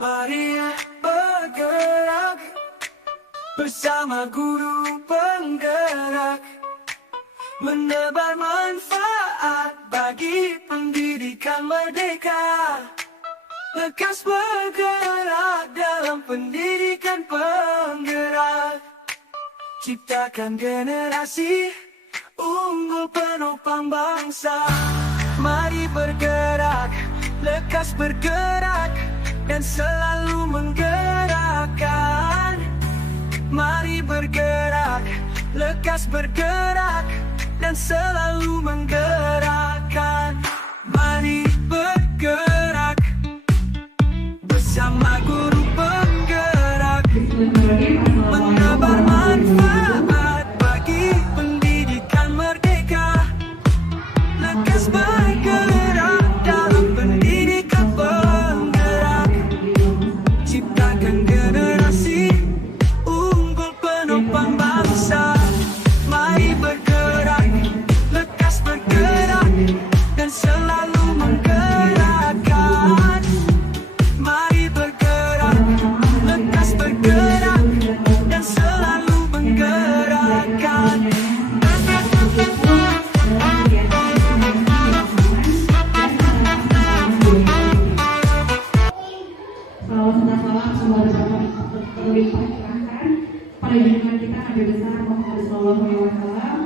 Mari bergerak bersama guru penggerak, menebar manfaat bagi pendidikan merdeka. Lekas bergerak dalam pendidikan penggerak, ciptakan generasi unggul penopang bangsa. Mari bergerak, lekas bergerak, dan selalu menggerakkan. Mari bergerak, lekas bergerak, dan selalu menggerakkan. Mari bergerak bersama guru penggerak, menebar manfaat bagi pendidikan merdeka. Lekas bergerak dalam pendidikan penggerak, ciptakan generasi unggul penopang bangsa. Mari bergerak, lekas bergerak, dan selalu menggerakkan. Mari bergerak, lekas bergerak, dan selalu menggerakkan. Salam semua bersama terlebih persilahkan pada junjungan kita Nabi besar Muhammad Sallallahu Alaihi Wasallam,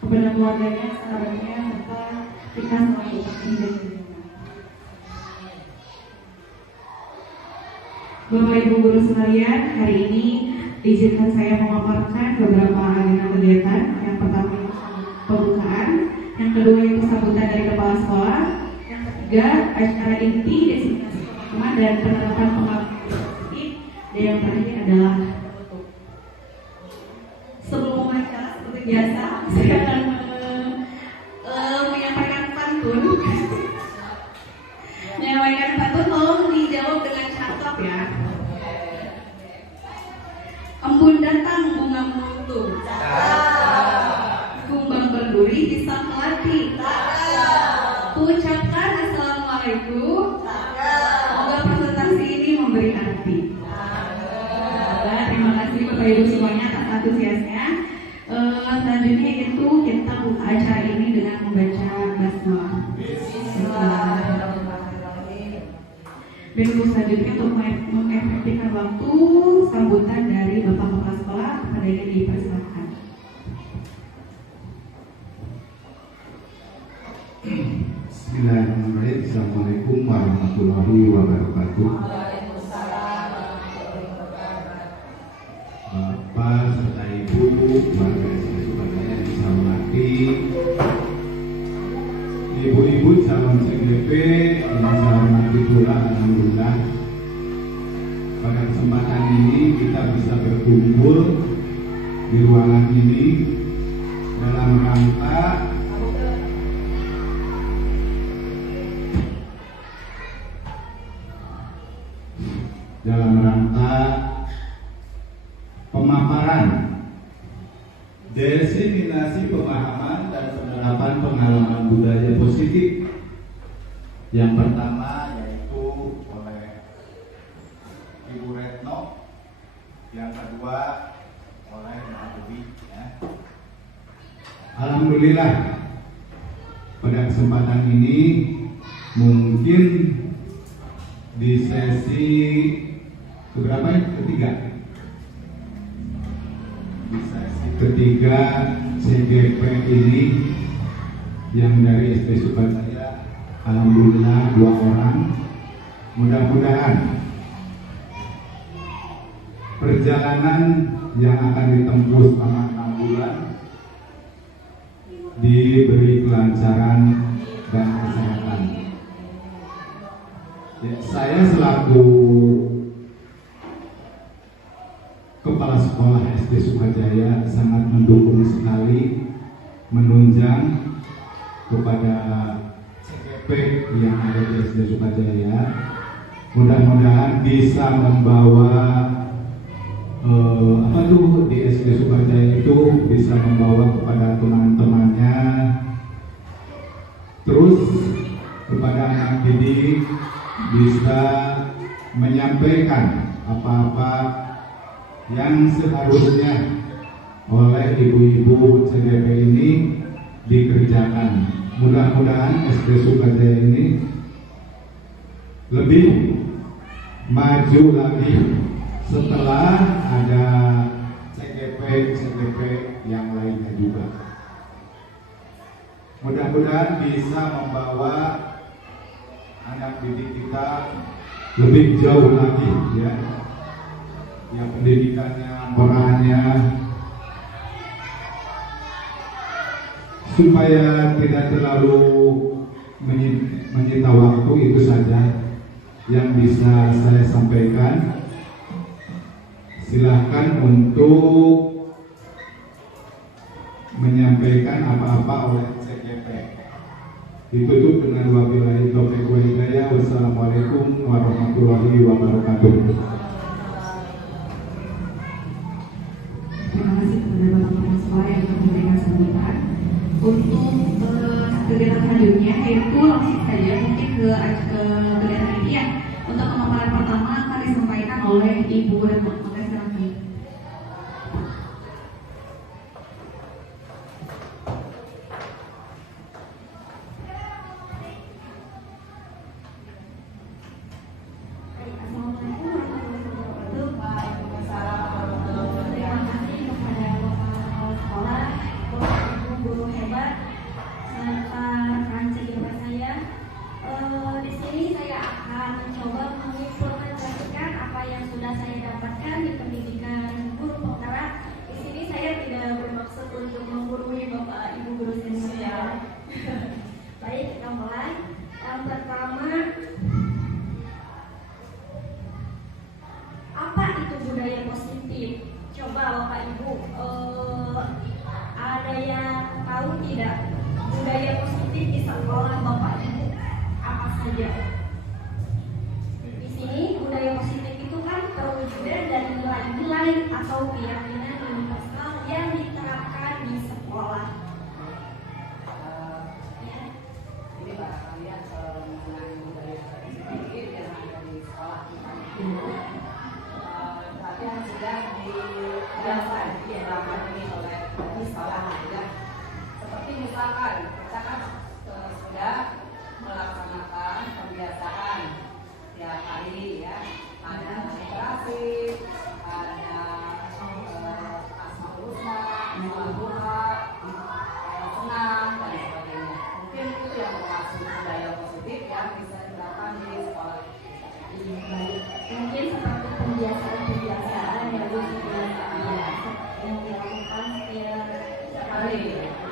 kepada keluarganya, sahabatnya, serta kita semua yang Bapak Ibu guru sekalian, hari ini izinkan saya memaparkan beberapa agenda kegiatan. Yang pertama itu pembukaan, yang kedua itu sambutan dari kepala sekolah, yang ketiga acara inti destinasi dan penerapan pengalaman, dan yang terakhir adalah sebelum acara seperti biasa saya akan menyampaikan pantun. Menyampaikan pantun, tolong dijawab dengan cakap ya. Embun datang bunga meluntung, kumbang berduri bisa melati. Ucapkan assalamualaikum. Semoga presentasi ini memberi arti. Terima kasih Bapak Ibu semuanya atas antusiasnya. Selanjutnya itu kita buka acara ini dengan membaca basmalah. Dan selanjutnya untuk mengefektifkan waktu, sambutan dari Bapak Kepala Sekolah kepada yang dipersilakan. Bismillahirrahmanirrahim. Assalamualaikum warahmatullahi wabarakatuh. Bapak serta Ibu, warga Surabaya yang saya hormati, Ibu-ibu calon CGP yang saya hormati pula, alhamdulillah pada kesempatan ini kita bisa berkumpul di ruangan ini dalam rangka pemaparan diseminasi pemahaman dan penerapan pengalaman budaya positif. Yang pertama yaitu oleh Ibu Retno, yang kedua oleh Mbak Dewi ya. Alhamdulillah pada kesempatan ini mungkin di sesi keberapa? Ketiga. Di sesi ketiga CGP ini yang dari SD Sukajaya, alhamdulillah 2 orang. Mudah-mudahan perjalanan yang akan ditempuh selama 6 bulan diberi kelancaran dan kesehatan. Ya, saya selaku Kepala Sekolah SD Sukajaya sangat mendukung sekali, menunjang kepada CGP yang ada di SD Sukajaya. Mudah-mudahan bisa membawa di SD Sukajaya itu bisa membawa kepada teman-temannya, terus kepada anak didik bisa menyampaikan apa-apa yang seharusnya oleh ibu-ibu CGP ini dikerjakan. Mudah-mudahan SD Sukajaya ini lebih maju lagi setelah ada CGP yang lainnya juga. Mudah-mudahan bisa membawa anak didik kita lebih jauh lagi ya. Ya, pendidikannya, perannya, supaya tidak terlalu menyita waktu. Itu saja yang bisa saya sampaikan. Silahkan untuk menyampaikan apa-apa oleh CGP. Ditutup dengan wabillahi taufiq wal hidayah. Wassalamualaikum warahmatullahi wabarakatuh. Terima kasih kepada Bapak Kepala Sekolah yang telah memberikan sambutan. Untuk kegiatan selanjutnya, yaitu langsung saja mungkin ke kegiatan ini ya. Untuk pemaparan pertama akan disampaikan oleh Ibu Retno.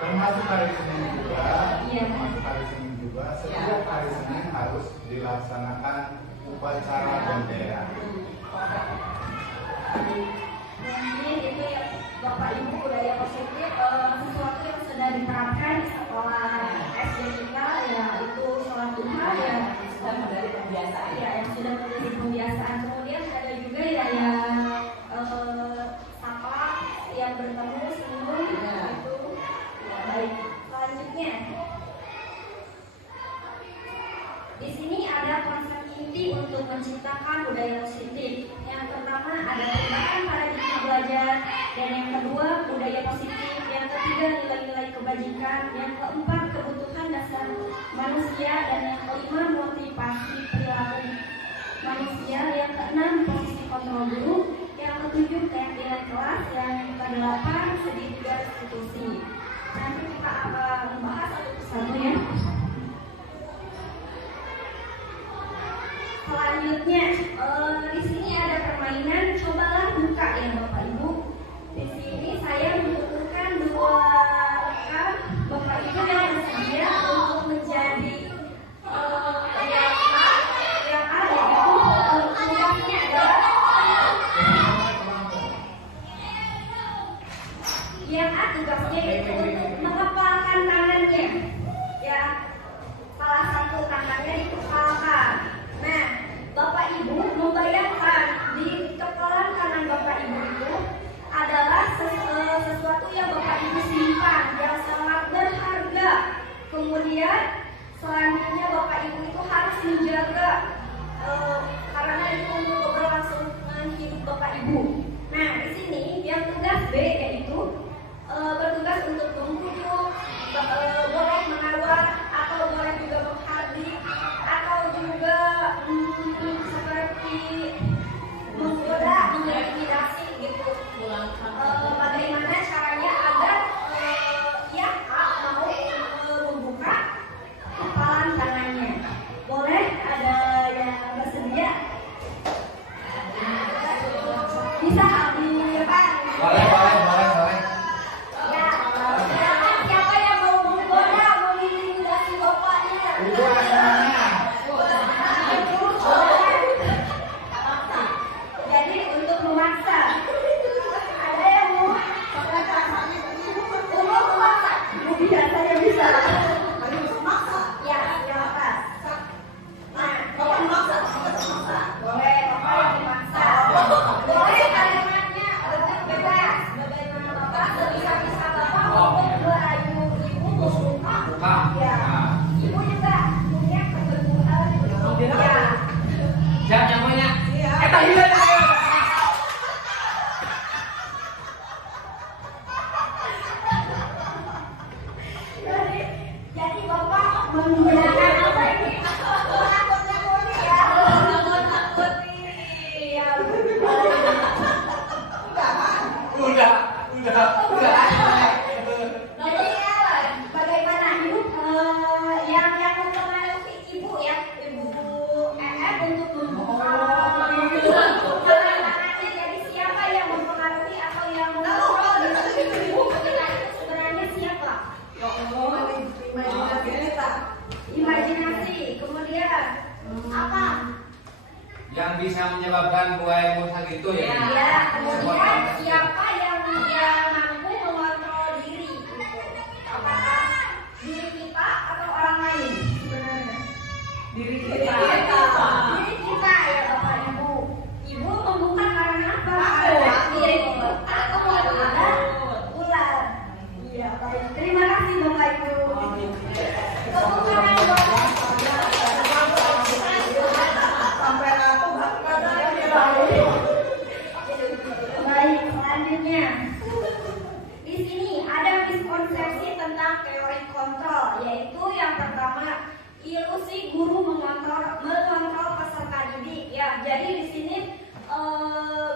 Termasuk hari Senin juga, setiap hari Senin harus dilaksanakan upacara bendera. Mungkin itu ya Bapak Ibu budaya positif, sesuatu yang sudah diterapkan di sekolah SD kita, ya itu sholat duha ya sudah menjadi kebiasaan, ya yang sudah menjadi kebiasaan. Kemudian ada juga ya yang sapa yang bertemu senyum itu. Baik, selanjutnya di sini ada konsep inti untuk menciptakan budaya positif. Yang pertama ada perubahan paradigma belajar, dan yang kedua budaya positif, yang ketiga nilai-nilai kebajikan, yang keempat kebutuhan dasar manusia, dan yang kelima motivasi perilaku manusia, yang keenam posisi kontrol guru, yang ketujuh keyakinan kelas, yang kedelapan segitiga institusi. Nanti kita akan membahas satu persatu ya. Selanjutnya di sini ada permainan, cobalah buka ya Bapak Ibu. Di sini saya membutuhkan dua rekan Bapak Ibu yang bersedia untuk menjadi yang ada itu tugasnya adalah tugasnya itu untuk menghafalkan tangannya ya. bisa di depan. Boleh, boleh, boleh, boleh. Ya, silakan siapa yang mau menggoda, mau mengintimidasi bapaknya? Ibu anak. Jadi untuk memaksa, ada yang mau memaksa? Bisa, saya bisa. Ya, silakan. Nah, boleh, bapak yang memaksa. Boleh kalimatnya bebas. Bagaimana bapak sebisa-bisa bapak untuk merayu ibu buka. Ya, ibu juga punya ketentuan. Ya. Jangan nyamanya. Kita hilang. Jadi bapak menggunakan apa ini? Nakut-nakuti ya. Nakut-nakuti. Ya. Udah. Jadi ya, bagaimana hidup yang mempengaruhi ibu ya, ibu untuk membuka. Jadi siapa yang mempengaruhi atau yang mengontrol di ibu kita itu sebenarnya siapa? Imajinasi. Kemudian apa? Yang bisa menyebabkan buah emosi gitu ya. Ya, kemudian siapa yang mampu mengontrol diri? Apakah diri kita atau orang lain sebenarnya? Diri kita. Diri kita ya Bapak Ibu. Ibu membuka karena apa? Diri atau ada ular. Iya, baik. Terima kasih Bapak Ibu. Tepuk tangan Bapak. Baik, selanjutnya. Di sini ada miskonsepsi tentang teori kontrol, yaitu yang pertama, ilusi guru mengontrol peserta didik. Ya, jadi di sini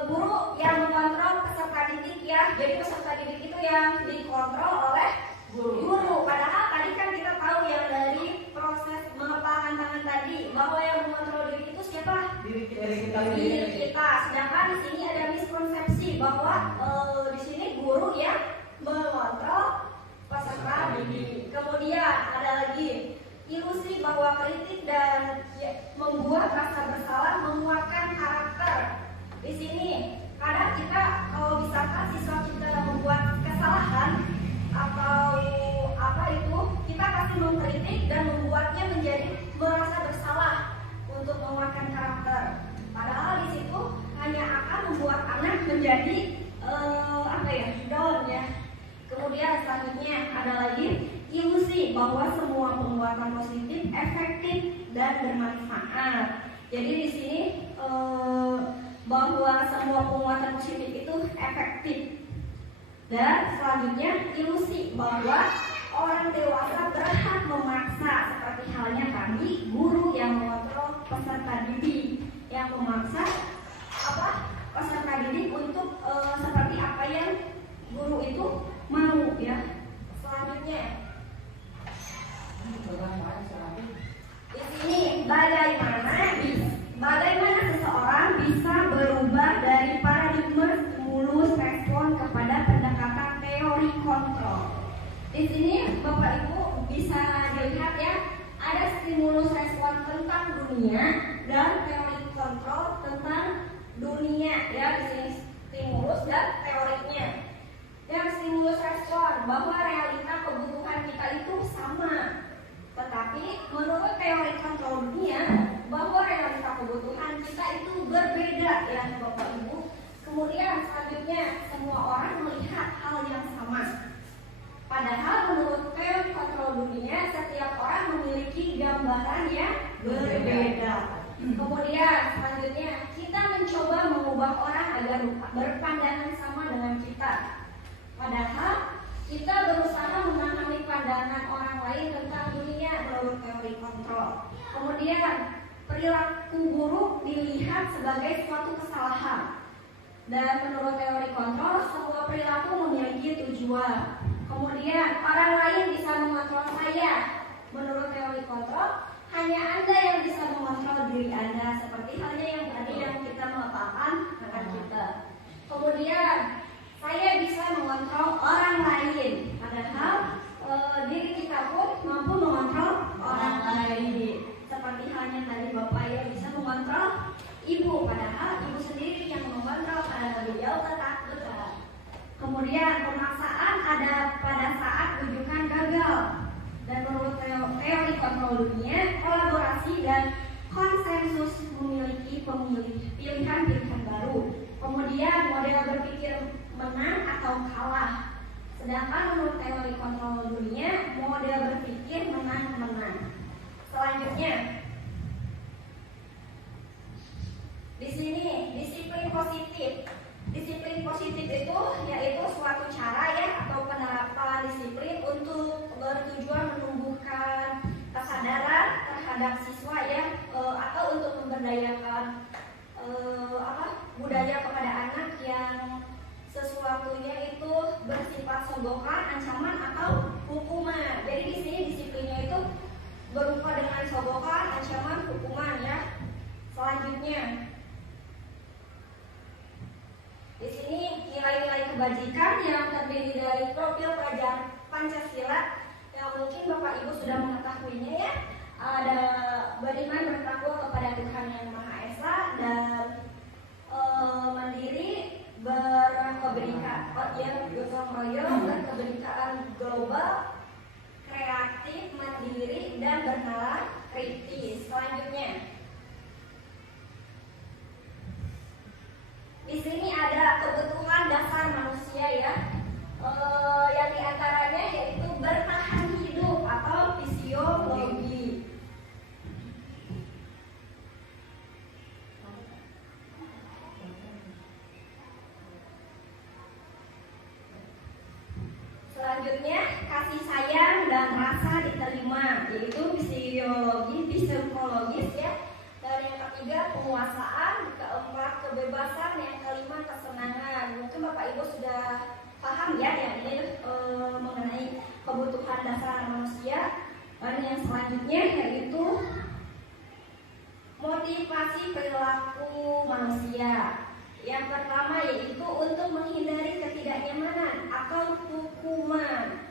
guru yang mengontrol peserta didik ya. Jadi peserta didik itu yang dikontrol oleh guru. Padahal tadi kan kita tahu yang dari proses mengepalkan tangan tadi bahwa yang mengontrol diri itu siapa? Diri kita. Diri kita. Sedangkan di sini ada miskonsepsi bahwa di sini guru yang mengontrol peserta didik. Kemudian ada lagi ilusi bahwa kritik dan membuat rasa bersalah menguatkan karakter. Di sini kadang kita kalau misalkan siswa kita membuat kesalahan atau apa itu, kita pasti mengkritik dan membuatnya menjadi merasa bersalah untuk menguatkan karakter. Padahal di situ hanya akan membuat anak menjadi down ya. Kemudian selanjutnya ada lagi ilusi bahwa semua penguatan positif efektif dan bermanfaat. Jadi di sini bahwa semua penguatan positif itu efektif. Dan selanjutnya ilusi bahwa orang dewasa berhak memaksa, seperti halnya kami guru yang mengontrol peserta didik, yang memaksa peserta didik untuk seperti apa yang guru itu mau ya. Selanjutnya di sini bagaimana seseorang bisa berubah dari paradigma stimulus respon kepada pendekatan teori kontrol. Di sini Bapak Ibu bisa dilihat ya, ada stimulus respon tentang dunia dan teori kontrol tentang dunia ya. Di sini stimulus dan teorinya. Yang stimulus respon bahwa realita kebutuhan kita itu sama. Tetapi menurut teori kontrol dunia bahwa realita kebutuhan kita itu berbeda ya Bapak Ibu. Kemudian selanjutnya semua orang melihat hal yang sama. Padahal menurut teori kontrol dunia setiap orang memiliki gambaran yang berbeda. Kemudian selanjutnya kita mencoba mengubah orang agar berpandangan sama dengan kita. Padahal kita berusaha memahami pandangan orang lain tentang dunia menurut teori kontrol. Kemudian perilaku buruk dilihat sebagai suatu kesalahan. Dan menurut teori kontrol semua perilaku memiliki tujuan. Kemudian orang lain bisa mengontrol saya. Menurut teori kontrol hanya Anda yang bisa mengontrol diri Anda, seperti halnya yang tadi yang kita mengatakan akan kita. Kemudian pemaksaan ada pada saat rujukan gagal. Dan menurut teori kontrol dunia, kolaborasi dan konsensus memiliki pilihan-pilihan baru. Kemudian model berpikir menang atau kalah. Sedangkan menurut teori kontrol dunia, model berpikir menang-menang. Selanjutnya, di sini disiplin positif. Disiplin positif itu yaitu suatu cara ya atau penerapan disiplin untuk bertujuan menumbuhkan kesadaran terhadap siswa ya atau untuk memberdayakan budaya kepada anak yang sesuatunya itu bersifat sogokan, ancaman atau hukuman. Jadi di sini disiplinnya itu berupa dengan sogokan, ancaman, hukuman ya. Selanjutnya, di sini nilai-nilai kebajikan yang terdiri dari profil pelajar Pancasila yang mungkin Bapak Ibu sudah mengetahuinya ya. Ada beriman bertakwa kepada Tuhan Yang Maha Esa dan mandiri, gotong royong, berkebinekaan global, kreatif, mandiri, dan bernalar kritis. Selanjutnya, di sini ada kebutuhan dasar manusia ya, yang diantaranya yaitu bertahan hidup atau fisiologi. Selanjutnya, kasih sayang dan rasa diterima, yaitu fisiologi, psikologis ya. Dan yang ketiga, penguasaan. Keempat, kebebasan. Yang kelima, kesenangan. Mungkin Bapak Ibu sudah paham ya yang ini mengenai kebutuhan dasar manusia. Dan yang selanjutnya yaitu motivasi perilaku manusia. Yang pertama yaitu untuk menghindari ketidaknyamanan atau hukuman.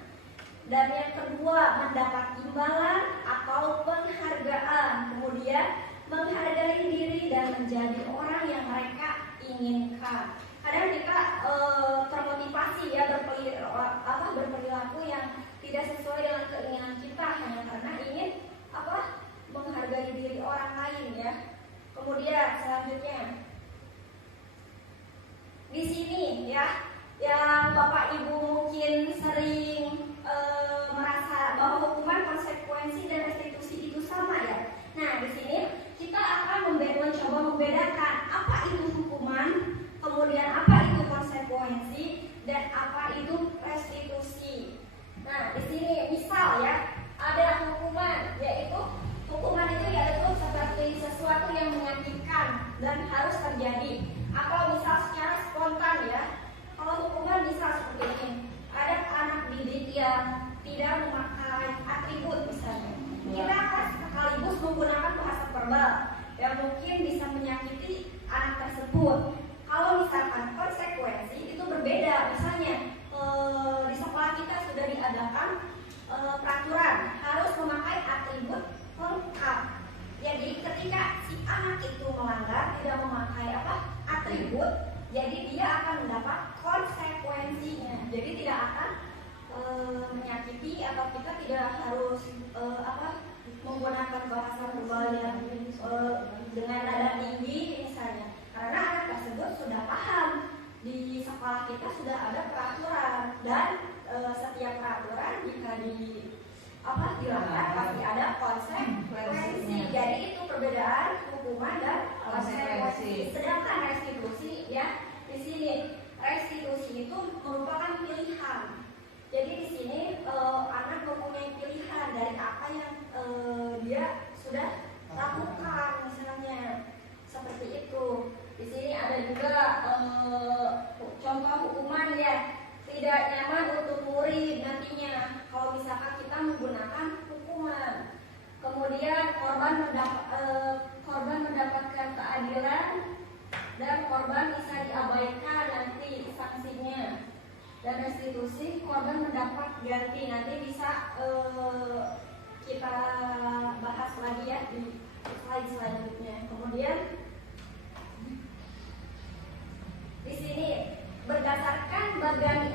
Dan yang kedua, mendapat imbalan atau penghargaan. Kemudian menghargai diri dan menjadi orang yang mereka inginkan. Kadang kita termotivasi ya berperilaku yang tidak sesuai dengan keinginan kita hanya karena ingin menghargai diri orang lain ya. Kemudian selanjutnya, di sini ya, yang Bapak Ibu mungkin sering merasa bahwa hukuman, konsekuensi, dan restitusi itu sama ya. Nah, di sini kita akan mencoba membedakan apa itu hukuman, kemudian apa itu konsekuensi, dan apa itu restitusi. Nah, di sini misal ya, ada hukuman, yaitu hukuman itu yaitu seperti sesuatu yang menyakitkan dan harus terjadi, atau misal secara spontan ya. Kalau hukuman misal seperti ini, ada anak didik yang tidak memakai atribut misalnya, kita akan sekaligus menggunakan bahasa verbal yang mungkin bisa menyakiti anak tersebut. Kalau misalkan konsekuensi itu berbeda, misalnya di sekolah kita sudah diadakan peraturan harus memakai atribut lengkap. Jadi ketika si anak itu melanggar, tidak memakai atribut, jadi dia akan mendapat konsekuensinya. Jadi tidak akan menyakiti atau kita tidak harus menggunakan bahasa verbal yang dengan nada tinggi misalnya, karena anak tersebut sudah paham di sekolah kita sudah ada peraturan dan setiap peraturan jika dilanggar pasti ada konsekuensi. Jadi itu perbedaan hukuman dan konsekuensi. Sedangkan restitusi ya, di sini restitusi itu merupakan pilihan. Jadi di sini anak mempunyai pilihan dari apa yang dia sudah lakukan, misalnya seperti itu. Di sini ada juga contoh hukuman ya, tidak nyaman untuk murid nantinya kalau misalkan kita menggunakan hukuman. Kemudian korban mendapatkan keadilan dan korban bisa diabaikan nanti sanksinya. Dan restitusi, korban mendapat ganti, nanti bisa kita bahas lagi ya di slide selanjutnya. Kemudian di sini berdasarkan berganti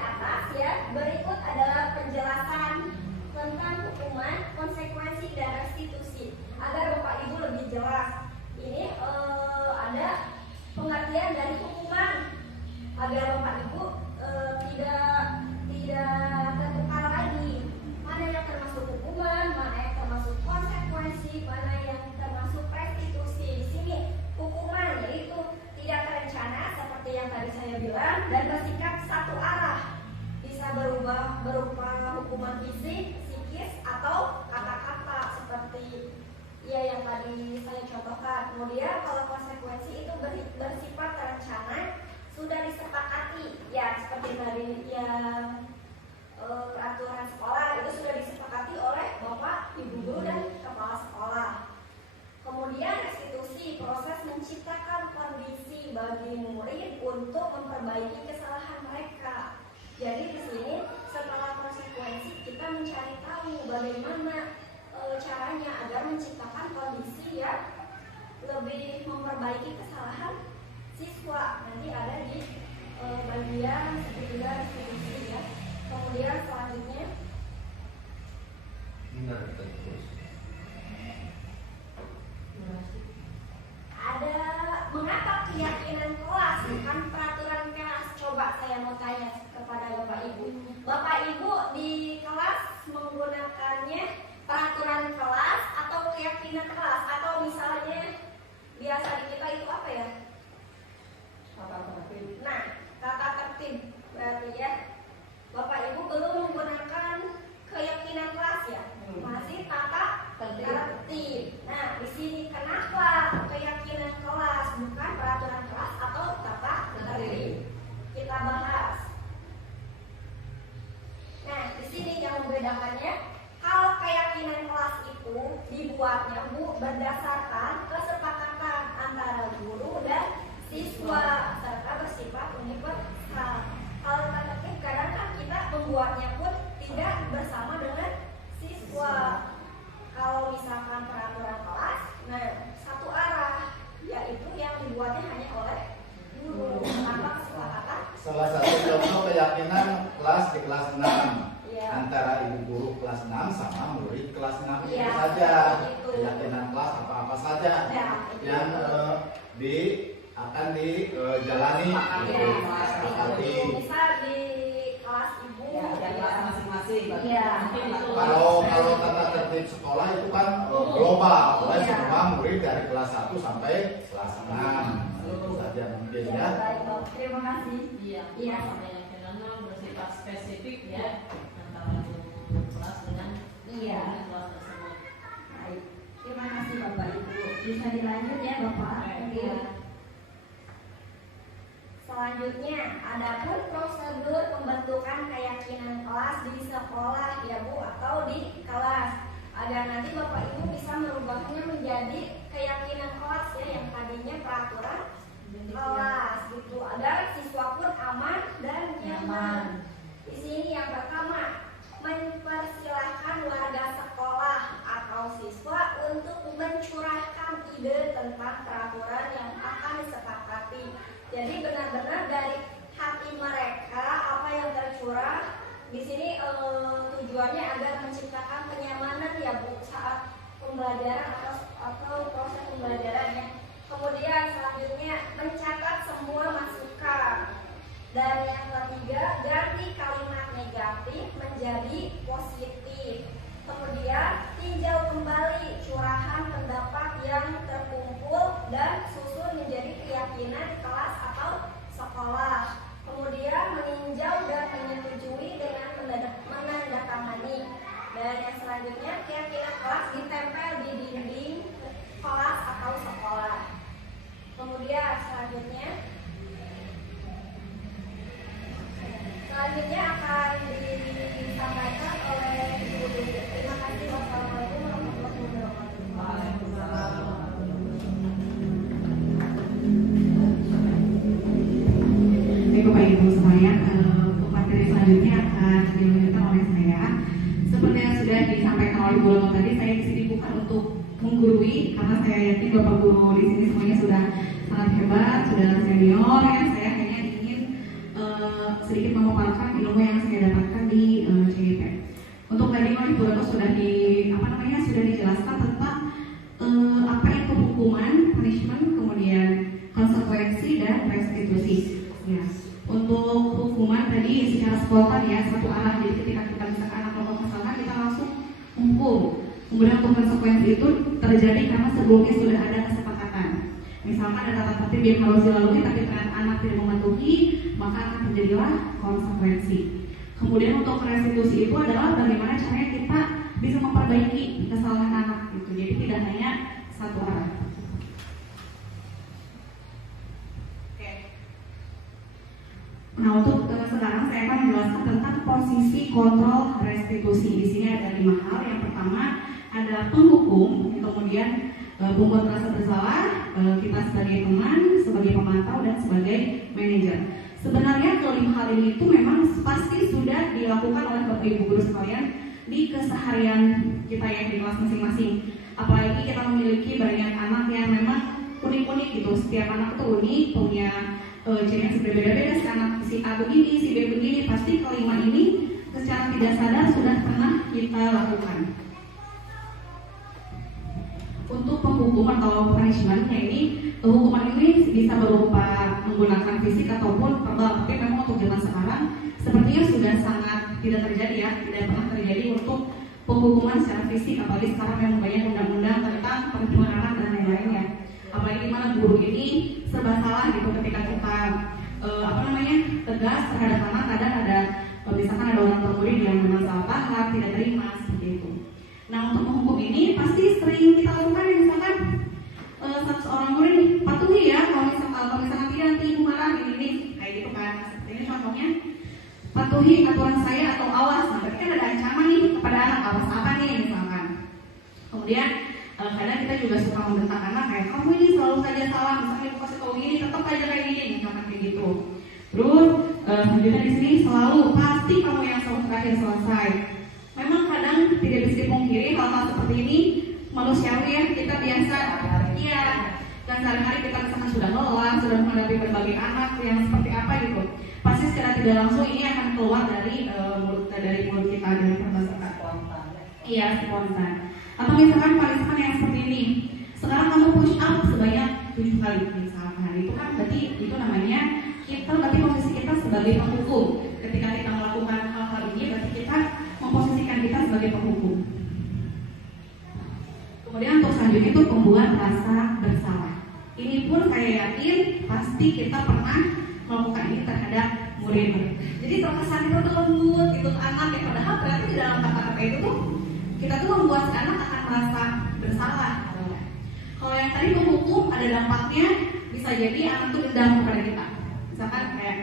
tadi saya bilang, dan bersikap satu arah. Bisa berubah berupa hukuman fisik, psikis, atau kata-kata seperti ya yang tadi saya contohkan. Kemudian kalau konsekuensi itu bersifat terencana, sudah disepakati, ya seperti tadi yang peraturan sekolah itu sudah disepakati oleh Bapak, Ibu guru, dan kepala sekolah. Kemudian restitusi, proses menciptakan kondisi bagi murid untuk memperbaiki kesalahan mereka. Jadi di sini setelah konsekuensi kita mencari tahu bagaimana caranya agar menciptakan kondisi yang lebih memperbaiki kesalahan siswa. Nanti ada di bagian ketiga restitusi ya. Kemudian selanjutnya ada mengapa keyakinan kelas bukan peraturan kelas. Coba saya mau tanya kepada Bapak Ibu. Bapak Ibu di kelas menggunakannya peraturan kelas atau keyakinan kelas, atau misalnya biasa di kita itu apa ya? Nah, tata tertib berarti ya. Bapak Ibu belum menggunakan keyakinan kelas ya, masih tata tertib. Nah, di sini kenapa keyakinan kelas bukan peraturan kelas atau tata tertib? Kita bahas. Nah, di sini yang membedakannya, kalau keyakinan kelas itu dibuatnya berdasarkan kesepakatan antara guru dan siswa serta bersifat universal. Kalau tata tertib kadang kan kita membuatnya pun tidak bersama dengan siswa. Kalau misalkan peraturan kelas, nah satu arah, yaitu yang dibuatnya hanya oleh guru tanpa kesepakatan. Salah satu contoh keyakinan kelas di kelas 6 Ya. antara ibu guru kelas 6 sama murid kelas 6 itu Ya, saja. itu. Keyakinan kelas apa-apa saja Ya, yang akan dijalani. Ya, Sepakati. itu misal di kelas ibu masing-masing. Iya. Kalau tata tertib sekolah itu kan global, oleh Iya. semua murid dari kelas 1 sampai kelas 6. Itu saja mungkin ya. baik, terima kasih. Iya. Iya. Keyakinannya bersifat spesifik ya antara guru kelas dengan Iya. kelas tersebut. Baik, terima kasih Bapak Ibu. Bisa dilanjut ya Bapak. Iya. Selanjutnya, adapun prosedur pembentukan keyakinan kelas di sekolah ya Bu atau di kelas, agar nanti Bapak Ibu bisa merubahnya menjadi keyakinan kelas ya, yang tadinya peraturan kelas gitu, agar siswa pun aman dan nyaman. Di sini yang pertama, mempersilahkan warga sekolah atau siswa untuk mencurahkan ide tentang peraturan yang akan disepakati. Jadi benar-benar dari hati mereka apa yang tercurah di sini tujuannya agar menciptakan kenyamanan ya Bu saat pembelajaran atau proses pembelajarannya. Kemudian selanjutnya mencatat semua masukan. Dan yang ketiga, ganti kalimat negatif menjadi positif. Kemudian tinjau kembali curahan pendapat yang terkumpul dan susun menjadi keyakinan kelas atau sekolah. Kemudian meninjau dan menyetujui dengan menandatangani. Dan yang selanjutnya keyakinan kelas ditempel di dinding kelas atau sekolah. Kemudian selanjutnya akan disampaikan oleh Ibu Dwi. Terima kasih. Wassalamualaikum warahmatullahi wabarakatuh. Baik Bapak Ibu sekalian, untuk materi selanjutnya akan dilanjutkan oleh saya. Seperti yang sudah disampaikan oleh Bu Lono tadi, saya di sini bukan untuk menggurui, karena saya yakin Bapak Guru di sini semuanya sudah sangat hebat, sudah senior. Yang saya hanya ingin sedikit memaparkan ilmu yang saya dapatkan di CIP. Untuk tadi oleh Bu Lono sudah dijelaskan tentang apa itu hukuman, punishment, kemudian konsekuensi dan restitusi. Ya. Untuk hukuman tadi secara spontan ya satu arah, jadi ketika kita misalkan anak melakukan kesalahan kita langsung hukum. Kemudian untuk konsekuensi itu terjadi karena sebelumnya sudah ada kesepakatan. Misalkan ada tata tertib yang harus dilalui tapi ternyata anak tidak mematuhi, maka akan terjadilah konsekuensi. Kemudian untuk restitusi itu adalah bagaimana caranya kita bisa memperbaiki kesalahan anak gitu. Jadi tidak hanya satu arah. Oke. Nah untuk sekarang saya akan menjelaskan tentang posisi kontrol restitusi. Di sini ada 5 hal. Yang pertama ada penghukum, kemudian pembuat rasa bersalah, kita sebagai teman, sebagai pemantau, dan sebagai manajer. Sebenarnya kelima hal ini itu memang pasti sudah dilakukan oleh Bapak Ibu guru sekalian di keseharian kita ya di kelas masing-masing. Apalagi kita memiliki banyak anak yang memang unik-unik gitu. Setiap anak tuh unik, punya ciri yang berbeda-beda. Si anak si A begini, si B begini. Pasti kelima ini secara tidak sadar sudah pernah kita lakukan. Untuk penghukuman atau punishment-nya ini, hukuman ini bisa berupa menggunakan fisik ataupun verbal. Tapi memang untuk zaman sekarang sepertinya sudah sangat tidak terjadi ya, tidak pernah terjadi untuk penghukuman secara fisik. Apalagi sekarang memang banyak undang-undang tentang perlindungan anak dan lain-lainnya. Apalagi di mana guru ini serba salah gitu ketika kita tegas terhadap anak. Kadang ada misalkan ada orang tua murid yang memang salah paham, tidak terima seperti itu. Nah untuk menghukum ini pasti sering kita lakukan ya, misalkan seorang murid nih, patuhi ya kalau misalkan tidak nanti ibu marah gini kayak gitu kan. Ini contohnya, patuhi aturan saya atau awas. Nah berarti kan ada ancaman nih kepada anak, awas apa nih misalkan. Kemudian kadang kita juga suka membentak anak kayak kamu ini selalu saja salah, misalnya ibu kasih tahu gini tetap aja kayak gini misalkan kayak gitu. Terus selanjutnya di sini selalu pasti kamu yang selalu terakhir selesai. Memang kadang tidak bisa dipungkiri hal-hal seperti ini manusiawi ya, kita biasa iya, dan sehari-hari kita misalkan sudah lelah, sudah menghadapi berbagai anak yang seperti apa gitu, pasti secara tidak langsung ini akan keluar dari mulut kita, dari perkataan. Iya, spontan. Atau misalkan punishment yang seperti ini, sekarang kamu push up sebanyak 7 kali misalkan, itu kan berarti itu namanya kita, berarti posisi kita sebagai penghukum. Ketika kita melakukan hal-hal ini berarti kita memposisikan kita sebagai penghukum. Kemudian untuk selanjutnya itu pembuat rasa bersalah. Ini pun saya yakin pasti kita pernah melakukan ini terhadap murid. Jadi terkesan itu tuh lembut gitu anak yang padahal berarti di dalam kata-kata itu tuh kita tuh membuat si anak akan merasa bersalah. Kalau yang tadi menghukum ada dampaknya, bisa jadi anak tuh dendam kepada kita. Misalkan kayak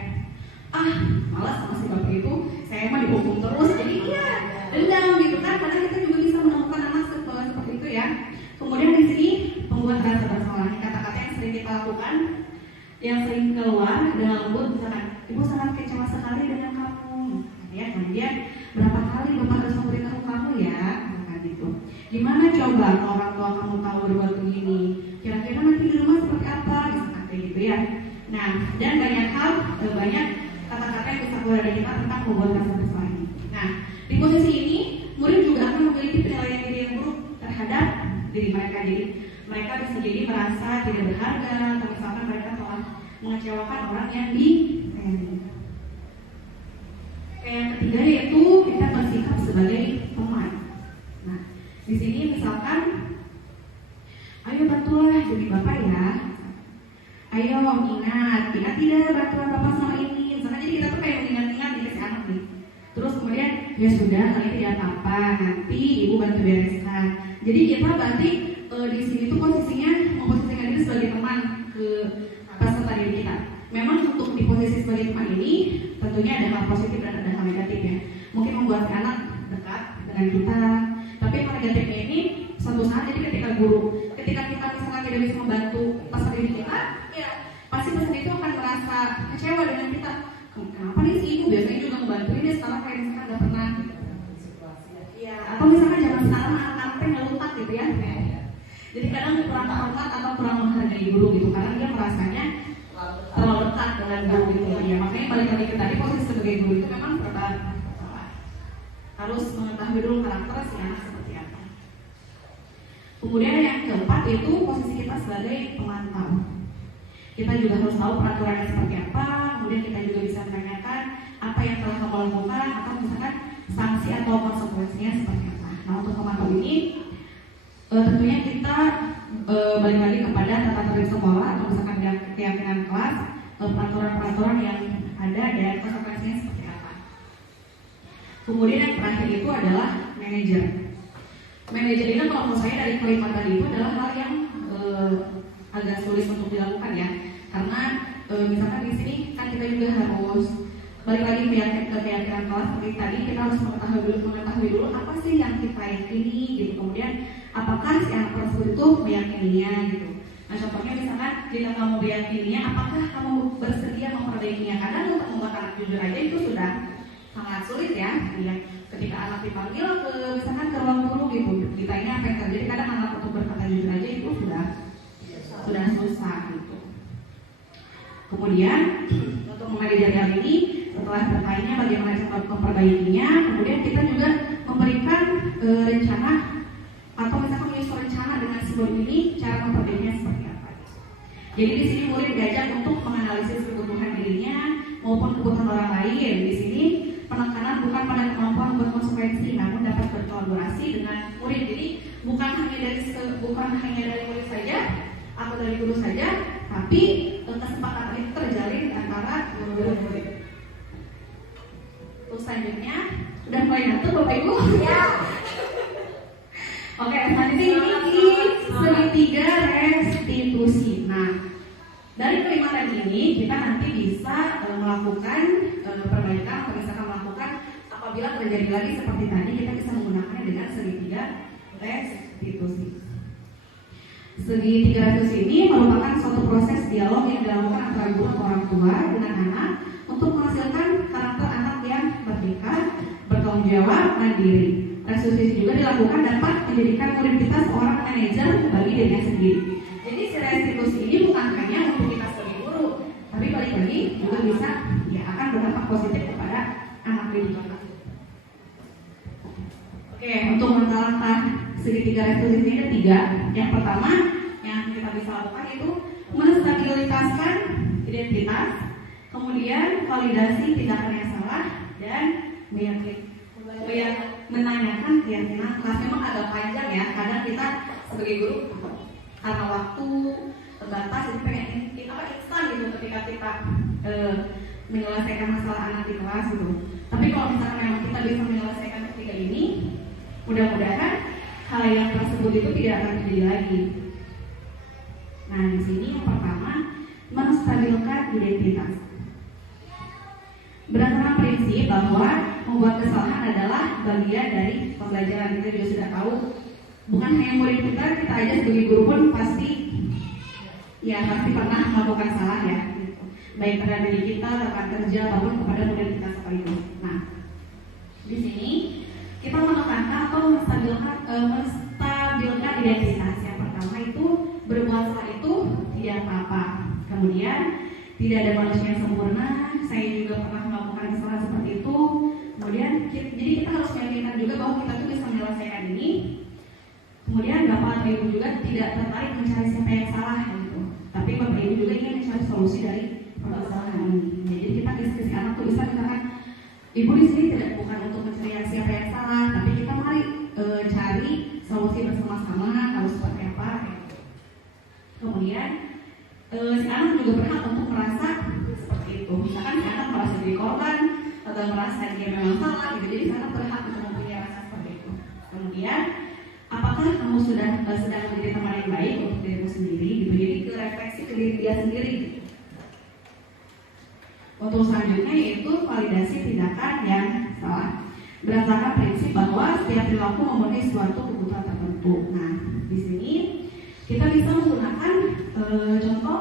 malas sama si bapak itu, saya mah dihukum terus, jadi iya dendam gitu kan. Padahal kita juga bisa menemukan anak seperti itu ya. Kemudian di sini pembuat rasa bersalah, kata-kata yang sering kita lakukan, yang sering keluar dengan lembut, misalkan ibu sangat kecewa sekali dengan kamu, ya kemudian berapa kali bapak harus memberitahu kamu ya, misalkan gitu. Gimana coba kalau orang tua kamu tahu berbuat begini, kira-kira nanti di rumah seperti apa, misalkan kayak gitu ya. Nah dan banyak hal, banyak kata-kata yang bisa keluar dari kita tentang membuat rasa bersalah ini. Nah di posisi ini murid juga akan memiliki penilaian diri yang buruk terhadap diri mereka. Jadi mereka bisa jadi merasa tidak berharga, atau misalkan mereka telah mengecewakan orang yang disayangi. Yang ketiga yaitu kita bersikap sebagai teman. Nah di sini misalkan, ayo bantulah jadi bapak ya. Ayo ingat tidak bantuan bapak sama ini. Misalkan jadi kita tuh kayak mengingat-ingat di si anak nih. Terus kemudian ya sudah kali tidak apa-apa, nanti ibu bantu bereskan. Jadi kita berarti di sini tuh posisinya memposisikan diri sebagai teman ke peserta didik kita. Memang untuk di posisi sebagai teman ini tentunya ada hal positif dan ada hal negatif ya. Mungkin membuat anak dekat dengan kita. Tapi hal negatifnya ini suatu saat jadi ketika kita misalkan tidak bisa membantu peserta didik kita, ya pasti peserta itu akan merasa kecewa dengan kita. Kenapa nih si ibu biasanya juga membantu ini sekarang kayak misalkan nggak pernah. Iya. Atau misalkan zaman sekarang anak-anak ngelutak gitu ya. Jadi kadang kurang hormat atau kurang menghargai guru gitu karena dia merasanya terlalu dekat dengan guru gitu ya. Makanya balik lagi ke tadi posisi sebagai guru itu memang harus mengetahui dulu karakter si anak seperti apa. Kemudian yang keempat itu posisi kita sebagai pemantau. Kita juga harus tahu peraturannya seperti apa. Kemudian kita juga bisa menanyakan apa yang telah kamu lakukan atau misalkan sanksi atau konsekuensinya seperti apa. Nah untuk pemantau ini tentunya kita balik lagi kepada tata tertib sekolah atau misalkan keyakinan kelas, peraturan ada dan konsekuensinya seperti apa. Kemudian yang terakhir itu adalah manajer. Manajer ini kalau menurut saya dari kelima tadi itu adalah hal yang agak sulit untuk dilakukan ya, karena misalkan di sini kan kita juga harus balik lagi ke keyakinan kelas seperti tadi, kita harus mengetahui dulu apa sih yang kita yakini gitu, kemudian apakah si anak tersebut itu meyakininya gitu. Nah contohnya misalkan jika kamu meyakininya, apakah kamu bersedia memperbaikinya? Kadang untuk membuat anak jujur aja itu sudah sangat sulit ya. Ketika anak dipanggil ke misalkan ke ruang guru gitu, ditanya apa yang terjadi, kadang anak untuk berkata jujur aja itu sudah susah gitu. Kemudian untuk memanage hal ini, setelah bertanya bagaimana cara memperbaikinya, kemudian kita juga memberikan rencana atau misalkan menyusun rencana dengan sebelum ini cara memperbaikinya seperti apa. Jadi di sini murid diajak untuk menganalisis kebutuhan dirinya maupun kebutuhan orang lain. Di sini penekanan bukan pada kemampuan berkonsekuensi, namun dapat berkolaborasi dengan murid. Jadi bukan hanya dari murid saja atau dari guru saja, tapi kesepakatan itu terjalin antara guru-guru. Terus selanjutnya udah mulai ngantuk Bapak Ibu? Ya. Oke, selanjutnya ini segitiga restitusi. Nah, dari kelima tadi ini kita nanti bisa melakukan perbaikan atau misalkan melakukan apabila terjadi lagi seperti tadi, kita bisa menggunakannya dengan segitiga restitusi. Segitiga restitusi ini merupakan suatu proses dialog yang dilakukan antara guru atau orang tua dengan anak untuk menghasilkan karakter anak yang merdeka, bertanggung jawab, mandiri. Restitusi juga dilakukan dapat menjadikan murid kita seorang manajer bagi dirinya sendiri. Jadi si restitusi ini bukan hanya untuk kita sebagai guru, tapi balik lagi juga bisa ya akan berdampak positif kepada anak didik. Oke, untuk langkah segitiga restitusi ini ada 3. Yang pertama yang kita bisa lakukan itu menstabilitaskan identitas, kemudian validasi tindakan yang salah, dan menanyakan keyakinan kelas. Memang agak panjang ya, kadang kita sebagai guru karena waktu terbatas jadi pengen instan gitu ketika kita menyelesaikan masalah anak di kelas gitu. Tapi kalau misalkan memang kita bisa menyelesaikan ketiga ini, mudah-mudahan hal yang tersebut itu tidak akan terjadi lagi. Nah di sini yang pertama menstabilkan identitas. Berdasarkan prinsip bahwa membuat kesalahan adalah bagian dari pembelajaran. Kita juga sudah tahu, bukan hanya murid kita aja sebagai guru pun pasti pernah melakukan salah ya, gitu. Baik terhadap diri kita, rekan kerja, maupun kepada murid kita seperti itu. Nah, di sini kita menekankan atau menstabilkan identitas. Yang pertama itu berbuat salah itu tidak apa-apa. Kemudian tidak ada manusia yang sempurna. Saya juga pernah melakukan kesalahan seperti itu. Kemudian jadi kita harus meyakinkan juga bahwa kita tuh bisa menyelesaikan ini. Kemudian Bapak atau Ibu juga tidak tertarik mencari siapa yang salah gitu. Tapi Bapak Ibu juga ingin mencari solusi dari permasalahan ini. Jadi kita diskusi anak tuh bisa misalkan Ibu di sini tidak bukan untuk mencari siapa yang salah, tapi kita mari cari solusi bersama-sama harus seperti apa. Kemudian si anak juga berhak untuk merasa seperti itu. Misalkan si anak merasa jadi korban atau merasa dia memang salah gitu, jadi si anak berhak untuk mempunyai rasa seperti itu. Kemudian apakah kamu sedang menjadi teman yang baik untuk dirimu sendiri gitu, jadi ke refleksi ke diri dia sendiri gitu. Untuk selanjutnya yaitu validasi tindakan yang salah. Berdasarkan prinsip bahwa setiap perilaku memenuhi suatu kebutuhan tertentu. Nah, di sini kita bisa menggunakan contoh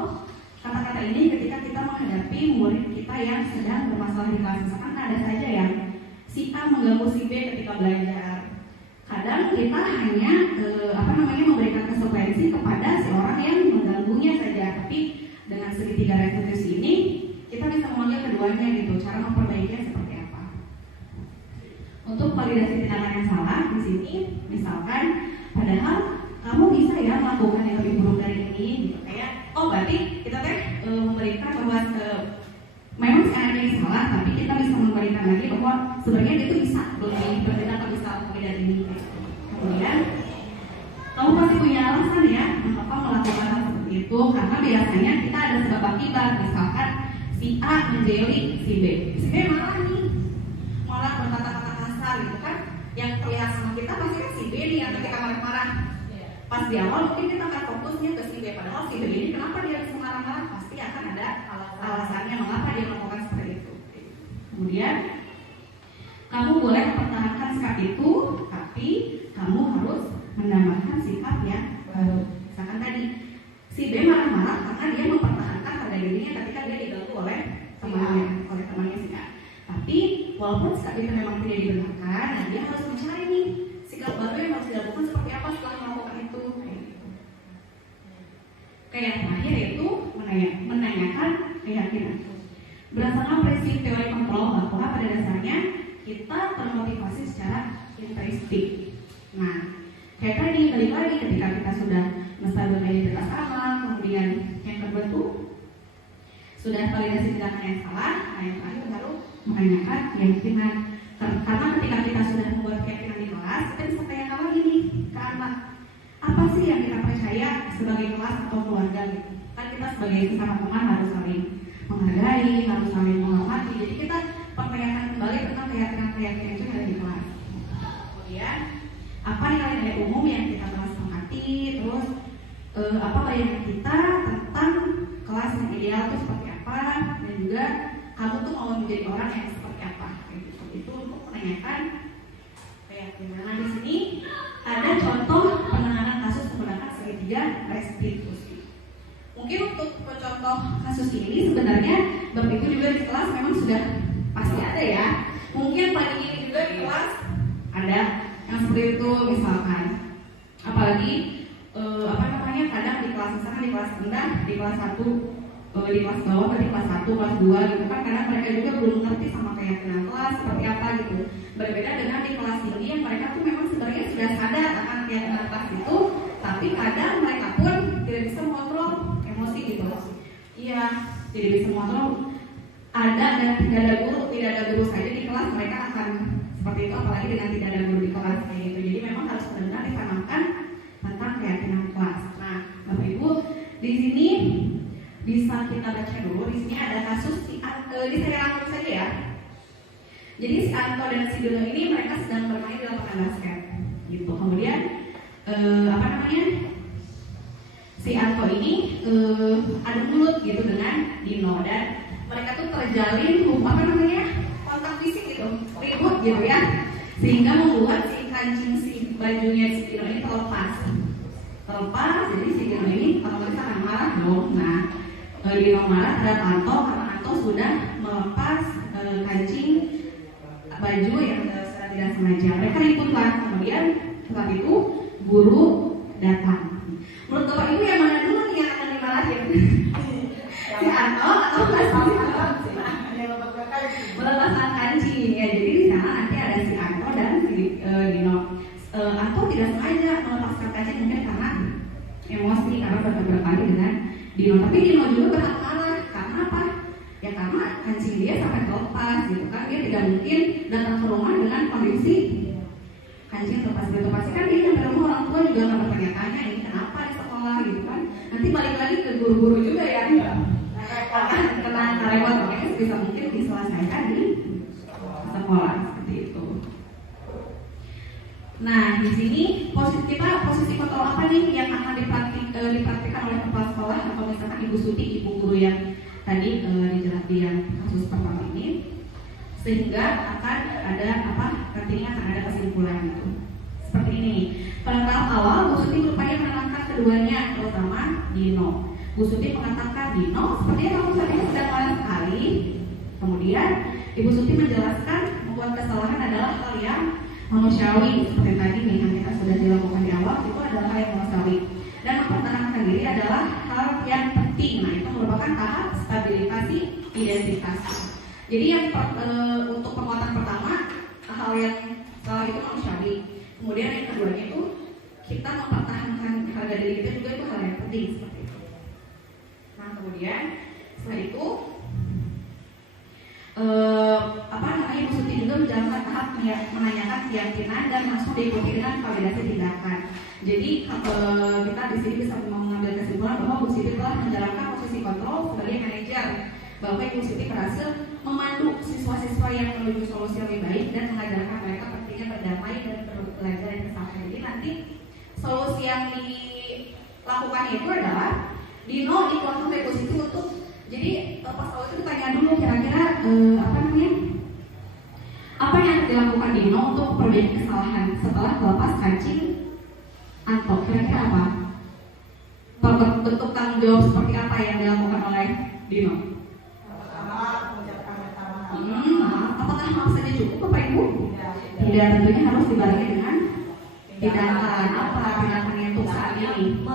kata-kata ini ketika kita menghadapi murid kita yang sedang bermasalah di kelas. Misalkan ada saja yang si A mengganggu si B ketika belajar. Kadang kita hanya memberikan konsekuensi kepada seorang yang mengganggunya saja. Tapi dengan segitiga restitusi ini kita bisa memanggil keduanya gitu. Cara memperbaikinya seperti apa? Untuk validasi tindakan yang salah di sini, misalkan padahal kamu bisa ya melakukan yang lebih buruk dari ini gitu, kayak berarti kita memberikan bahwa memang si anak ini salah, tapi kita bisa memberikan lagi bahwa sebenarnya dia itu bisa lebih berbeda atau bisa lebih dari ini. Kemudian kamu pasti punya alasan ya mengapa melakukan hal seperti itu, karena biasanya kita ada sebab akibat. Misalkan si A menjeli si B malah nih, malah berkata-kata kasar gitu kan. Yang terlihat sama kita pasti kan si B nih yang ketika marah-marah. Pas di awal mungkin kita akan fokusnya ke si B, padahal si B ini kenapa dia bisa marah-marah, pasti akan ada alasannya mengapa dia melakukan seperti itu. Kemudian kamu boleh mempertahankan sikap itu, tapi kamu harus menambahkan sikap yang baru. Misalkan tadi si B marah-marah karena dia mempertahankan harga dirinya ketika dia diganggu oleh temannya si A. Tapi walaupun sikap itu memang tidak dibenarkan, nah dia harus mencari nih sikap baru yang harus dilakukan seperti apa setelah melakukan itu. Kayak yang terakhir yaitu menanyakan keyakinan. Berdasarkan prinsip teori kontrol bahwa pada dasarnya kita termotivasi secara intrinsik. Nah, kayak tadi balik lagi ketika kita sudah menstabilkan identitas amal, kemudian yang kedua tuh sudah validasi tindakan yang salah, nah yang terakhir baru menanyakan keyakinan. Karena ketika kita sudah membuat keyakinan di kelas, kita bisa tanyakan lagi nih ke anak, apa sih yang kita percaya sebagai kelas atau keluarga gitu. Kan kita sebagai sesama teman harus saling menghargai, harus saling menghormati. Jadi kita pertanyakan kembali tentang keyakinan-keyakinan itu yang ada di kelas. Kemudian apa nilai-nilai umum yang kita telah sepakati, terus apa bayangan kita tentang kelas yang ideal itu seperti apa, dan juga kamu tuh mau menjadi orang yang seperti apa. Gitu. Itu untuk menanyakan keyakinan. Nah di sini ada contoh penanganan kasus menggunakan segitiga restitusi. Mungkin untuk contoh kasus ini sebenarnya bab itu juga di kelas memang sudah pasti ada ya. Mungkin pagi ini juga di kelas ada yang seperti itu misalkan. Apalagi kadang di kelas misalkan di kelas rendah, di kelas 1, di kelas bawah, di kelas 1, kelas 2 gitu kan, kadang mereka juga belum ngerti sama keyakinan kelas seperti apa gitu. Berbeda dengan di kelas tinggi yang mereka tuh memang sebenarnya sudah sadar akan keyakinan kelas itu, tapi kadang mereka pun tidak bisa mengontrol emosi gitu. Iya, tidak bisa mengontrol. Ada dan tidak ada guru saja di kelas, mereka akan seperti itu, apalagi dengan tidak ada guru di kelas kayak gitu. Jadi memang harus benar-benar ditanamkan tentang keyakinan kelas. Nah, Bapak Ibu, di sini bisa kita baca dulu. Di sini ada kasus di saya rangkum saja ya. Jadi si Anto dan si Dono ini mereka sedang bermain di lapangan basket, gitu. Kemudian si Anto ini adu mulut gitu dengan Dino, dan mereka tuh terjalin kontak fisik gitu, ribut gitu ya, sehingga membuat si kancing si bajunya si Dino ini terlepas. Jadi si Dino ini otomatis akan marah dong. Nah, Dino marah terhadap Anto karena Anto sudah melepas kancing baju yang secara tidak sengaja. Mereka ributlah. Kemudian setelah itu guru datang. Menurut Bapak Ibu yang mana dulu nih yang akan dimarahin? Si Anto atau melepaskan kancing ya. Jadi di sana nanti ada si Anto dan si Dino. Anto tidak sengaja melepaskan kancing mungkin karena emosi, karena berkali dengan Dino. Tapi Dino juga berhak marah. Karena apa? Ya karena kancing dia sampai terlepas gitu kan. Dia tidak mungkin datang ke rumah dengan kondisi kancing terlepas gitu. Pasti kan dia sampai rumah orang tua juga akan bertanya-tanya ini kenapa di sekolah gitu kan. Nanti balik lagi ke guru-guru juga ya. Kena karewat makanya bisa mungkin diselesaikan di sekolah seperti itu. Nah di sini posisi kontrol apa nih yang akan dipraktikkan oleh kepala sekolah atau misalkan ibu Suti, ibu guru yang tadi dijerat di yang kasus pertama ini, sehingga akan ada nantinya akan ada kesimpulan gitu. Seperti ini. Pada tahap awal Bu Suti berupaya menenangkan keduanya, terutama Dino. Bu Suti mengatakan, Dino, sepertinya kamu saat ini sedang marah sekali. Kemudian Ibu Suti menjelaskan membuat kesalahan adalah hal yang manusiawi, seperti tadi nih yang kita sudah dilakukan di awal, itu adalah hal yang manusiawi. Dan mempertahankan diri adalah hal yang penting. Nah, itu merupakan tahap stabilisasi identitas. Jadi yang untuk penguatan pertama, hal yang salah itu manusiawi. Kemudian yang keduanya itu kita mempertahankan harga diri kita juga itu hal yang penting seperti itu. Nah, kemudian setelah itu Ibu Suti juga menjalankan tahap menanyakan keyakinan dan langsung diikuti dengan validasi tindakan. Jadi kita di sini bisa mengambil kesimpulan bahwa Bu Suti telah menjalankan posisi kontrol sebagai manajer Bapak Ibu Siti berhasil memandu siswa-siswa yang menuju solusi yang lebih baik dan mengajarkan mereka pentingnya berdamai dan belajar yang bersama. Jadi nanti solusi yang dilakukan itu adalah Dino dikeluarkan Bapak Ibu Siti untuk jadi pas awal itu ditanya dulu kira-kira apa yang dilakukan Dino untuk memperbaiki kesalahan setelah melepas kancing Anto, kira-kira apa? Bentuk tanggung jawab seperti apa yang dilakukan oleh Dino? Apakah maaf saja cukup Bapak Ibu? Tidak, tentunya harus dibarengi dengan tindakan apa? Tindakan yang untuk saat ini.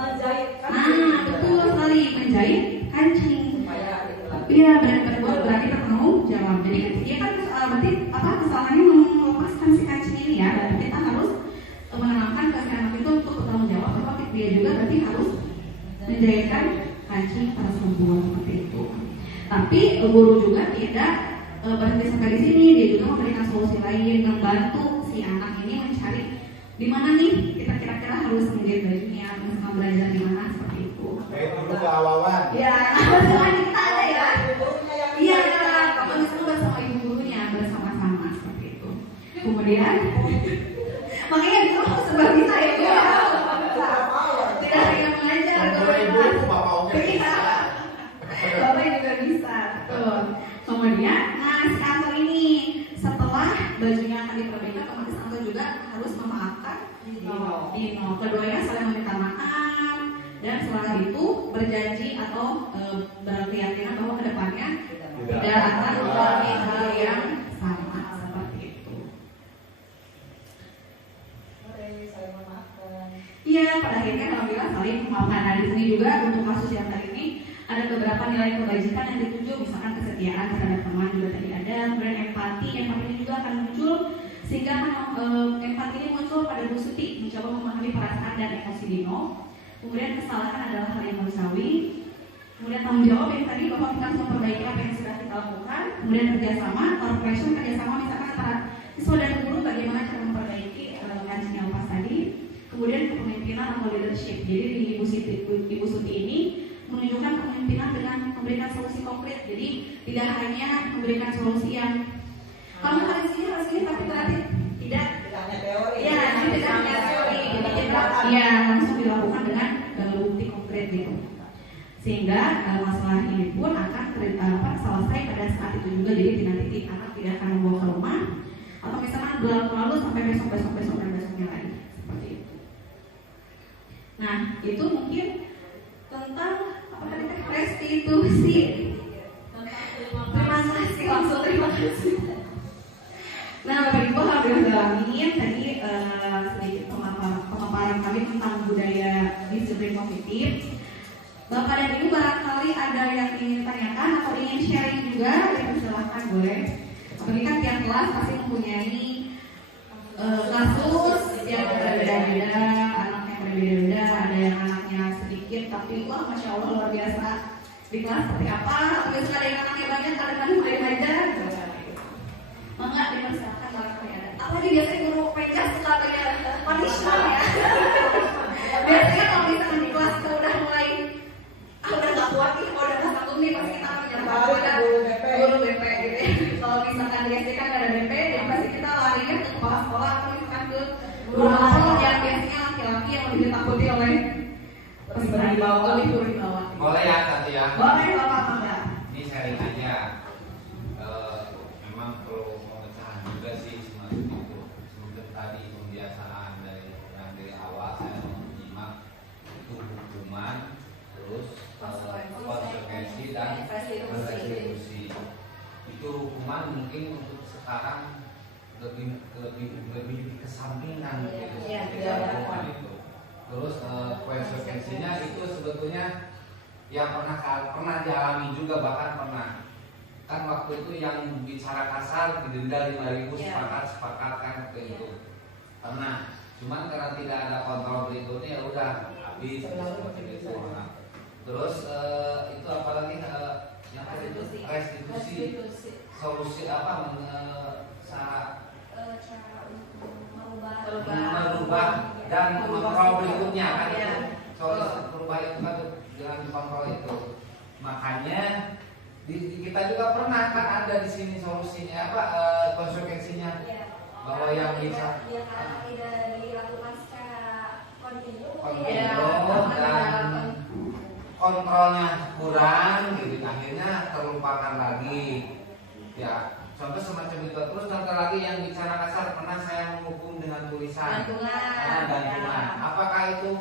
Betul sekali, menjahit kancing. Iya, dan kedua berarti bertanggung jawab. Jadi dia kan berarti kesalahannya melepaskan si kancing ini ya. Dan kita harus menenangkan ke anak itu untuk bertanggung jawab. Tapi dia juga berarti harus menjahitkan kancing tersebut seperti itu. Tapi guru juga tidak berhenti sampai di sini. Dia juga memberikan solusi lain, membantu si anak ini mencari di mana nih kita kira-kira harus menjahit bajunya, misalkan belajar di mana seperti itu. Baik dulu ke awawan. Ya, semuanya kita ada ya. Iya, kamu disuruh bersama ibu gurunya bersama-sama seperti itu. Kemudian, makanya itu harus sebelah kita ya. Tidak hanya mengajar, Bapak juga bisa. Tuh. Kemudian, si Anto ini setelah bajunya akan diperbaiki, otomatis Anto juga harus memaafkan Dino. Keduanya saling meminta maaf. Dan setelah itu berjanji atau berkeyakinan bahwa kedepannya tidak akan mengalami hal yang sama seperti itu. Iya, pada akhirnya alhamdulillah saling memaafkan. Nah, di sini juga untuk kasus yang kali ini ada beberapa nilai kebajikan yang dituju, misalkan kesetiaan terhadap teman juga tadi ada, kemudian empati ini juga akan muncul sehingga empati ini muncul pada Bu Suti mencoba memahami perasaan dan emosi Dino. Kemudian kesalahan adalah hal yang manusiawi. Kemudian tanggung jawab yang tadi bahwa kita harus memperbaiki apa yang sudah kita lakukan. Kemudian kerjasama, cooperation, kerjasama misalkan antara siswa dan guru bagaimana cara memperbaiki kancing yang lepas tadi. Kemudian kepemimpinan atau leadership. Jadi di Ibu Suti ini menunjukkan kepemimpinan dengan memberikan solusi konkret. Jadi tidak hanya memberikan solusi yang kamu harus ini tapi berarti tidak hanya teori. Ya, tidak hanya teori. Jadi kita langsung dilakukan dengan bukti konkret gitu. Sehingga masalah ini pun akan selesai pada saat itu juga. Jadi nanti anak tidak akan membawa ke rumah atau misalnya lalu sampai besok dan besoknya lagi seperti itu. Nah, itu mungkin tentang restitusi. Terima kasih. Nah, Bapak Ibu harus dalamin tadi sedikit pemaparan kami tentang budaya disiplin positif. Bapak dan Ibu barangkali ada yang ingin tanyakan atau ingin sharing juga, ya silahkan boleh. Apalagi kan tiap kelas pasti mempunyai kasus yang berbeda-beda, anak yang berbeda-beda, ada yang anaknya sedikit tapi wah masya Allah luar biasa di kelas seperti apa, atau misalnya ada yang anaknya banyak, kadang-kadang main aja. Enggak dipersilakan barangkali ada. Apalagi biasanya guru penjas suka banyak punishment ya. Biasanya kalau misalnya di kelas kita udah mulai udah gak kuat nih, udah gak sanggup nih, pasti kita akan menyerahkan kepada guru BP gitu ya. Kalau misalkan di SD kan gak ada BP, jadi pasti kita larinya ke kepala sekolah atau misalkan ke guru sekolah yang biasanya laki-laki yang lebih ditakuti oleh guru di bawah. Boleh ya satu ya. Boleh apa-apa enggak? Ini sharing aja. Memang perlu pemecahan juga sih semacam itu. Seperti tadi pembiasaan dari awal saya menyimak itu hukuman, terus konsekuensi dan restitusi. Itu hukuman mungkin untuk sekarang lebih dikesampingkan gitu. Hukuman itu. Terus konsekuensinya itu sebetulnya yang pernah dialami juga, bahkan pernah kan waktu itu yang bicara kasar didenda 5.000 sepakat kan itu pernah. Cuman karena tidak ada kontrol berikutnya ya udah habis seperti itu. Terus itu apalagi yang itu restitusi, solusi apa cara merubah dan mengontrol berikutnya kan itu solusi merubah itu kan dengan dikontrol itu. Makanya Kita juga pernah kan ada di sini solusinya apa konsekuensinya bahwa yang bisa ya karena tidak dilakukan secara kontinu dan kontrolnya kurang gitu, akhirnya terlupakan lagi ya. Contoh semacam itu. Terus contoh lagi yang bicara kasar, pernah saya menghukum dengan tulisan gantungan. Apakah itu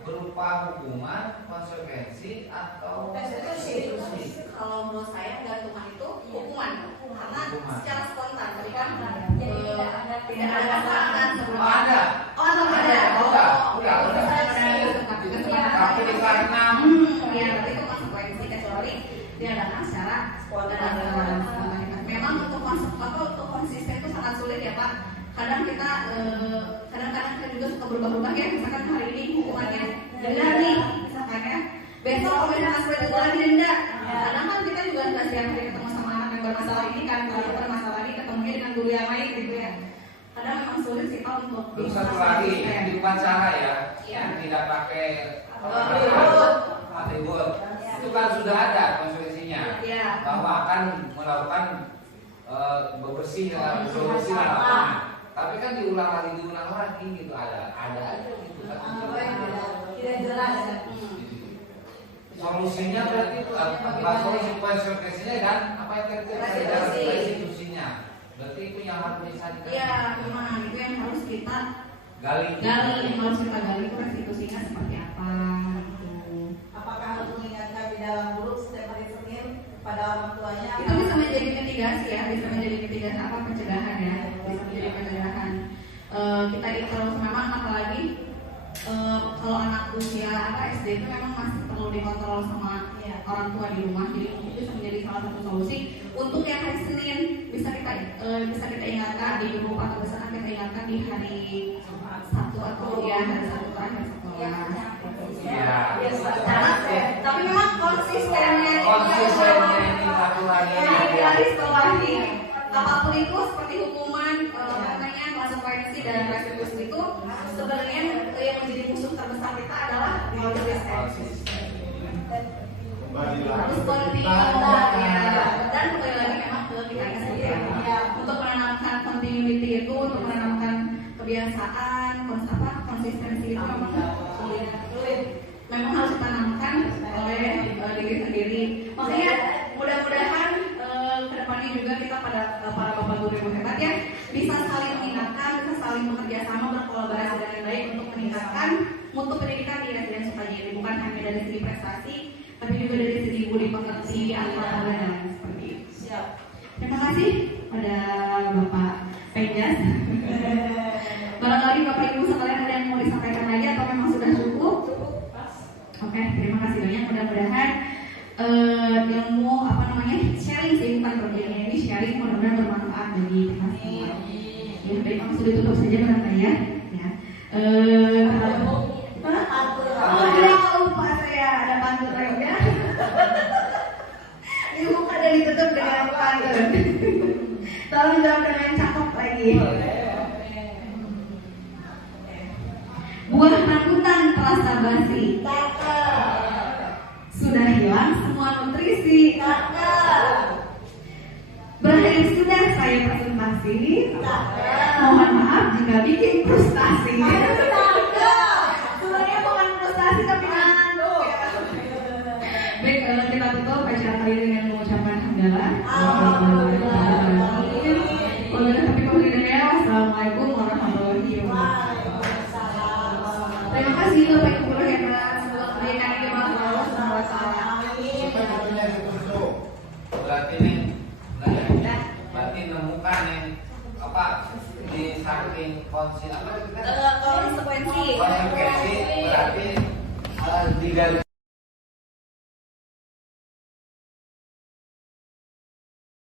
berupa hukuman, konsekuensi atau Restitusi. Kalau menurut saya gantungan itu hukuman karena secara spontan, jadi kan jadi tidak ada kesalahan sebelum ada. Udah. Tapi di karena ya berarti itu konsekuensi kecuali diadakan secara spontan. Memang untuk konsisten itu sangat sulit ya Pak. Kadang kadang-kadang kita juga suka berubah-ubah ya. Misalkan hari ini hukumannya denda nih, misalkan ya. Besok kalau misalkan seperti itu lagi denda. Kadang kan kita juga sudah siap ketemu sama anak yang bermasalah ini kan. Kalau bermasalah ini ketemunya dengan guru yang lain gitu ya. Kadang memang sulit sih Pak untuk. Terus satu lagi di upacara ya, yang tidak pakai atribut. Itu kan sudah ada konsekuensinya bahwa akan melakukan bersih lapangan. Tapi kan diulang lagi gitu, ada aja gitu. Tidak jelas. Solusinya berarti itu solusi konsekuensinya dan apa yang terjadi restitusinya. Berarti itu yang harus bisa Iya, memang itu yang harus kita gali. Yang harus kita gali itu restitusinya seperti apa. Apakah harus mengingatkan di dalam guru setiap hari Senin pada orang tuanya? Itu bisa menjadi mitigasi ya, bisa menjadi mitigasi apa pencegahan ya, bisa menjadi pencegahan. Kita terus memang apalagi kalau anak usia SD itu memang masih perlu dikontrol sama orang tua di rumah, jadi itu bisa menjadi salah satu solusi untuk yang hari Senin bisa kita ingatkan di grup atau misalkan kita ingatkan di hari Sabtu atau hari Sabtu terakhir sekolah. Tapi memang konsistennya ini satu lagi. garis bawahi apapun itu seperti hukuman, konsekuensi dan restitusi itu sebenarnya yang menjadi musuh terbesar kita adalah konsistensi. Harus kontinu dan kembali lagi memang ke kita sendiri untuk menanamkan continuity itu, untuk menanamkan kebiasaan, konsistensi itu memang sulit. Memang harus ditanamkan oleh diri sendiri. Makanya mudah-mudahan kedepannya juga kita pada para bapak guru yang hebat ya bisa saling mengingatkan, bisa saling bekerja sama, berkolaborasi dengan baik untuk meningkatkan mutu pendidikan di SD Sukajadi, bukan hanya dari segi prestasi, tapi juga dari segi budi pekerti, akhlak dan lain seperti itu. Siap. Terima kasih pada Bapak Penjas. Barangkali Bapak Ibu sekalian ada yang mau disampaikan lagi atau memang sudah cukup? Oke, terima kasih banyak. Mudah-mudahan ilmu sharing sih, bukan proyeknya ini sharing, mudah-mudahan bermanfaat bagi kita semua. Ya, baik, langsung ditutup saja barangkali ya. Lupa saya ada pantun lagi ya. Ibu ada ditutup dengan pantun. Tolong jawab dengan cakep lagi. Buah rambutan terasa basi. Sudah hilang semua nutrisi. Berakhir sudah saya presentasi. Mohon maaf jika bikin frustasi. Sebenarnya bukan frustasi tapi baik, kita tutup acara kali ini dengan mengucapkan hamdalah. Wassalamualaikum warahmatullahi wabarakatuh. Terima kasih Bapak Ibu guru hebat. Semoga pendidikan ini bermanfaat. Berarti nemukan yang apa di samping konsekuensi Konsekuensi berarti digali.